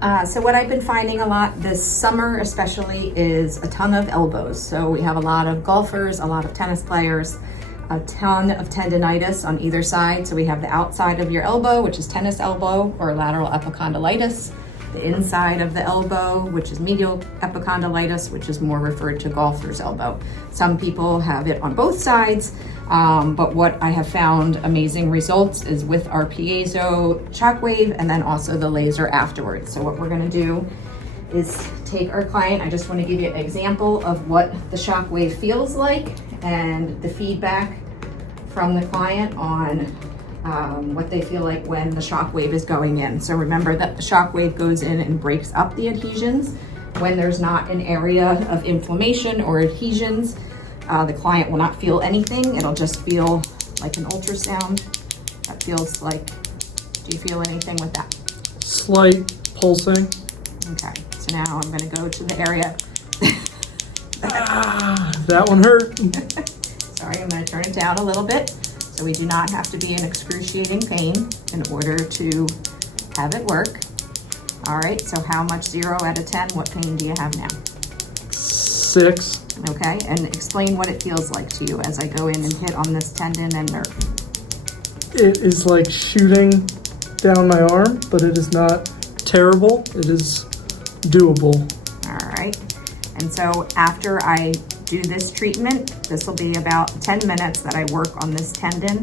So what I've been finding a lot this summer especially is a ton of elbows. So we have a lot of golfers, a lot of tennis players, a ton of tendonitis on either side. So we have the outside of your elbow, which is tennis elbow or lateral epicondylitis, the inside of the elbow, which is medial epicondylitis, which is more referred to golfer's elbow. Some people have it on both sides, but what I have found amazing results is with our Piezo Shockwave and then also the laser afterwards. So what we're gonna do is take our client, I just wanna give you an example of what the Shockwave feels like and the feedback from the client on what they feel like when the Shockwave is going in. So remember that the Shockwave goes in and breaks up the adhesions. When there's not an area of inflammation or adhesions, the client will not feel anything. It'll just feel like an ultrasound. That feels like, do you feel anything with that? Slight pulsing. Okay, so now I'm gonna go to the area. That one hurt. Sorry, I'm gonna turn it down a little bit. So we do not have to be in excruciating pain in order to have it work. All right, so how much 0 out of 10, what pain do you have now? 6. Okay, and explain what it feels like to you as I go in and hit on this tendon and nerve. It is like shooting down my arm, but it is not terrible. It is doable. All right, and so after I do this treatment, this will be about 10 minutes that I work on this tendon.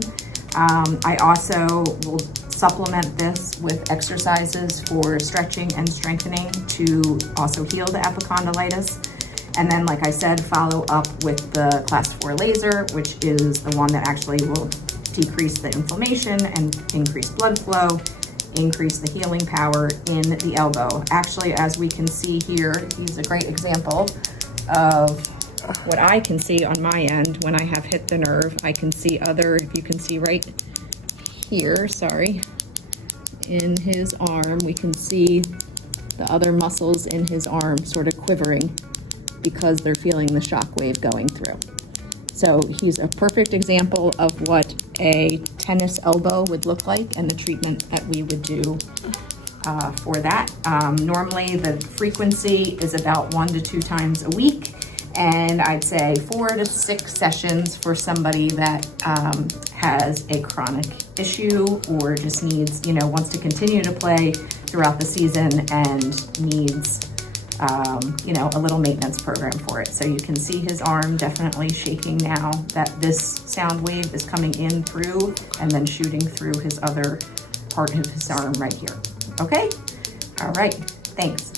I also will supplement this with exercises for stretching and strengthening to also heal the epicondylitis. And then, like I said, follow up with the class 4 laser, which is the one that actually will decrease the inflammation and increase blood flow, increase the healing power in the elbow. Actually, as we can see here, he's a great example of what I can see on my end when I have hit the nerve. I can see if you can see right here, sorry, in his arm, we can see the other muscles in his arm sort of quivering because they're feeling the Shockwave going through. So he's a perfect example of what a tennis elbow would look like and the treatment that we would do for that. Normally the frequency is about 1 to 2 times a week. And I'd say 4 to 6 sessions for somebody that has a chronic issue or just needs, wants to continue to play throughout the season and needs, a little maintenance program for it. So you can see his arm definitely shaking now that this sound wave is coming in through and then shooting through his other part of his arm right here. Okay? All right. Thanks.